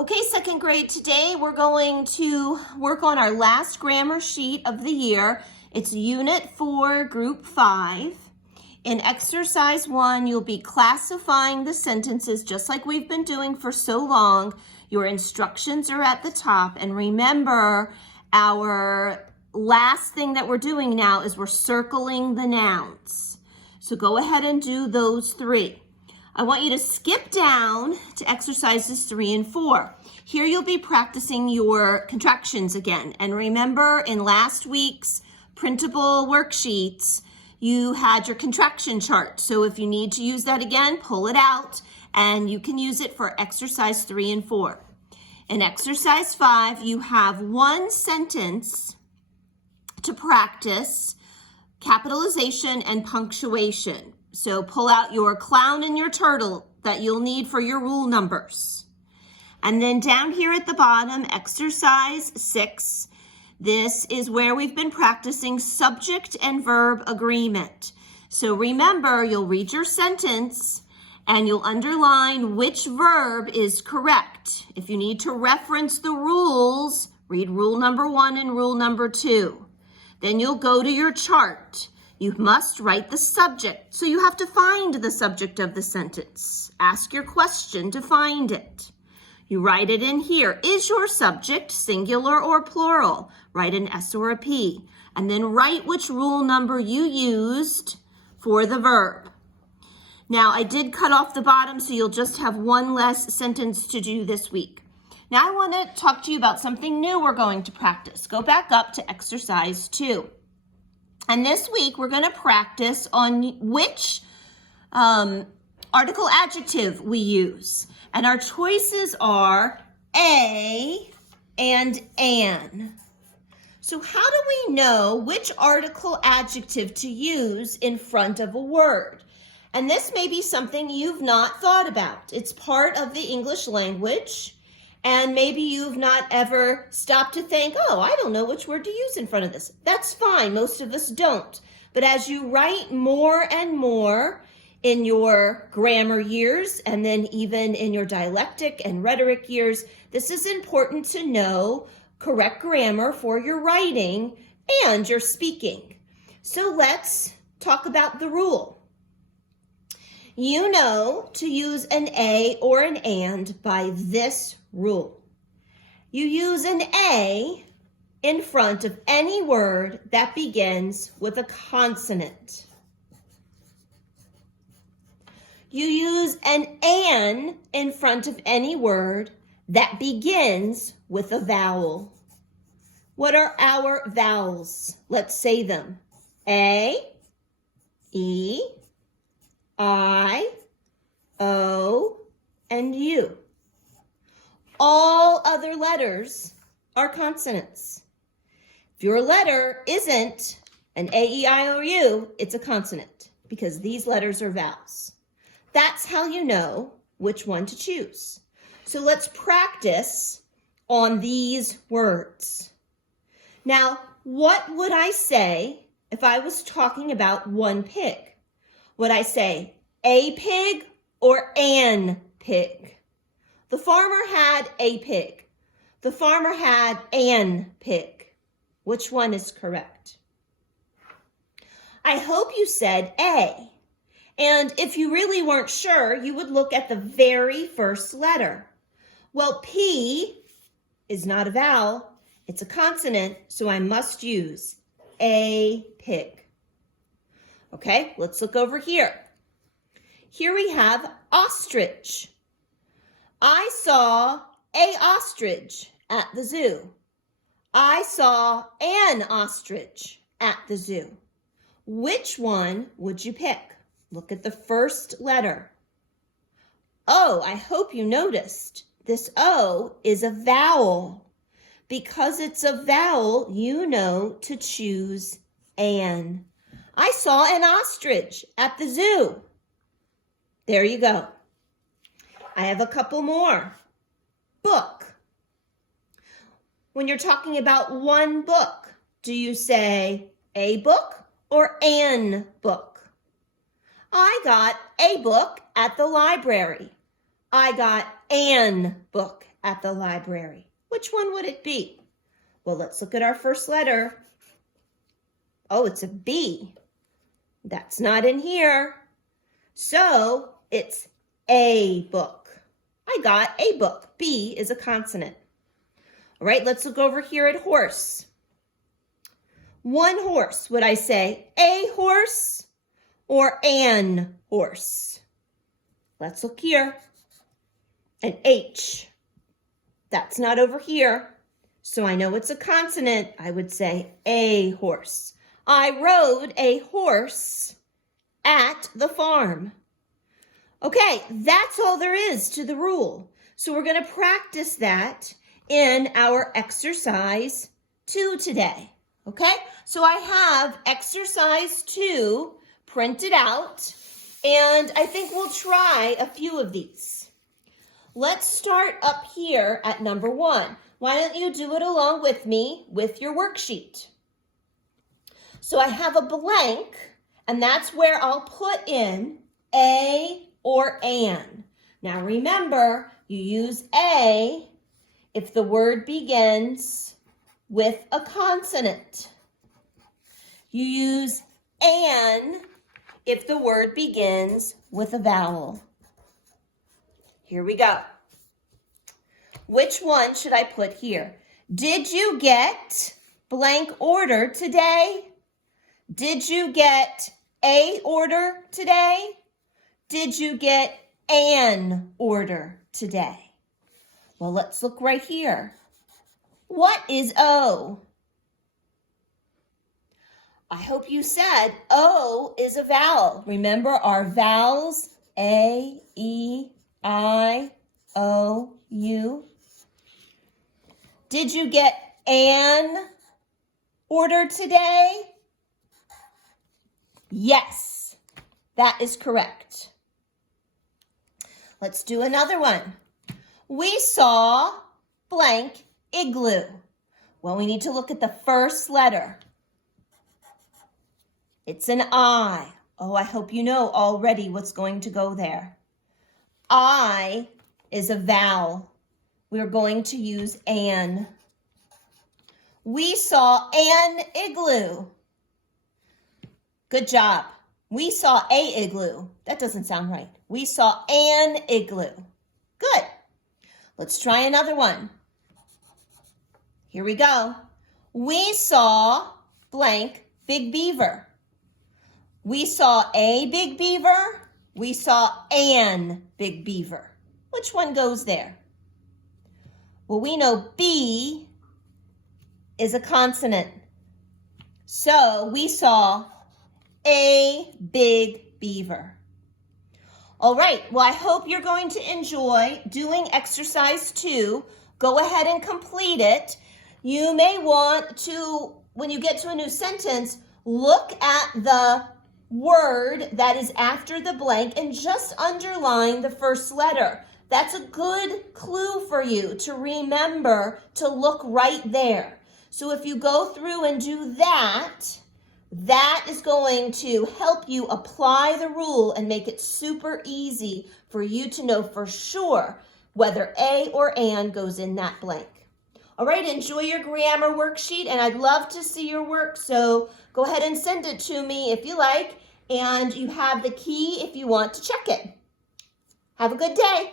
Okay, second grade, today we're going to work on our last grammar sheet of the year. It's Unit 4, Group 5. In Exercise 1, you'll be classifying the sentences just like we've been doing for so long. Your instructions are at the top. And remember, our last thing that we're doing now is we're circling the nouns. So go ahead and do those three. I want you to skip down to exercises 3 and 4. Here you'll be practicing your contractions again. And remember, in last week's printable worksheets, you had your contraction chart. So if you need to use that again, pull it out and you can use it for exercise 3 and 4. In exercise 5, you have one sentence to practice capitalization and punctuation. So pull out your clown and your turtle that you'll need for your rule numbers. And then down here at the bottom, exercise 6, this is where we've been practicing subject and verb agreement. So remember, you'll read your sentence and you'll underline which verb is correct. If you need to reference the rules, read rule number 1 and rule number 2. Then you'll go to your chart. You must write the subject, so you have to find the subject of the sentence. Ask your question to find it. You write it in here. Is your subject singular or plural? Write an S or a P. And then write which rule number you used for the verb. Now, I did cut off the bottom, so you'll just have one less sentence to do this week. Now, I want to talk to you about something new we're going to practice. Go back up to exercise 2. And this week, we're going to practice on which article adjective we use. And our choices are a and an. So how do we know which article adjective to use in front of a word? And this may be something you've not thought about. It's part of the English language. And maybe you've not ever stopped to think, oh, I don't know which word to use in front of this. That's fine. Most of us don't. But as you write more and more in your grammar years, and then even in your dialectic and rhetoric years, this is important to know correct grammar for your writing and your speaking. So let's talk about the rule. You know to use an a or an and by this rule. You use an a in front of any word that begins with a consonant. You use an in front of any word that begins with a vowel. What are our vowels? Let's say them. A, E, I, O, and U. All other letters are consonants. If your letter isn't an A, E, I, O, U, it's a consonant because these letters are vowels. That's how you know which one to choose. So let's practice on these words. Now, what would I say if I was talking about one pig? Would I say a pig or an pig? The farmer had a pig. The farmer had an pig. Which one is correct? I hope you said A. And if you really weren't sure, you would look at the very first letter. Well, P is not a vowel. It's a consonant, so I must use a pig. Okay, let's look over here. Here we have ostrich. I saw a ostrich at the zoo. I saw an ostrich at the zoo. Which one would you pick? Look at the first letter. Oh, I hope you noticed. This O is a vowel. Because it's a vowel, you know to choose an. I saw an ostrich at the zoo. There you go. I have a couple more. Book. When you're talking about one book, do you say a book or an book? I got a book at the library. I got an book at the library. Which one would it be? Well, let's look at our first letter. Oh, it's a B. That's not in here. So it's a book. I got a book. B is a consonant. All right, let's look over here at horse. One horse, would I say a horse or an horse? Let's look here. An H. That's not over here. So I know it's a consonant. I would say a horse. I rode a horse at the farm. Okay, that's all there is to the rule. So we're going to practice that in our exercise 2 today. Okay, so I have exercise 2 printed out, and I think we'll try a few of these. Let's start up here at number 1. Why don't you do it along with me with your worksheet? So I have a blank, and that's where I'll put in a or an. Now remember, you use a if the word begins with a consonant. You use an if the word begins with a vowel. Here we go. Which one should I put here? Did you get blank order today? Did you get a order today? Did you get an order today? Well, let's look right here. What is O? I hope you said O is a vowel. Remember our vowels, A, E, I, O, U. Did you get an order today? Yes, that is correct. Let's do another one. We saw blank igloo. Well, we need to look at the first letter. It's an I. Oh, I hope you know already what's going to go there. I is a vowel. We're going to use an. We saw an igloo. Good job. We saw a igloo. That doesn't sound right. We saw an igloo. Good. Let's try another one. Here we go. We saw blank big beaver. We saw a big beaver. We saw an big beaver. Which one goes there? Well, we know B is a consonant. So we saw a big beaver. All right, well, I hope you're going to enjoy doing exercise 2. Go ahead and complete it. You may want to, when you get to a new sentence, look at the word that is after the blank and just underline the first letter. That's a good clue for you to remember to look right there. So if you go through and do that, that is going to help you apply the rule and make it super easy for you to know for sure whether a or an goes in that blank. All right, enjoy your grammar worksheet, and I'd love to see your work, so go ahead and send it to me if you like, and you have the key if you want to check it. Have a good day.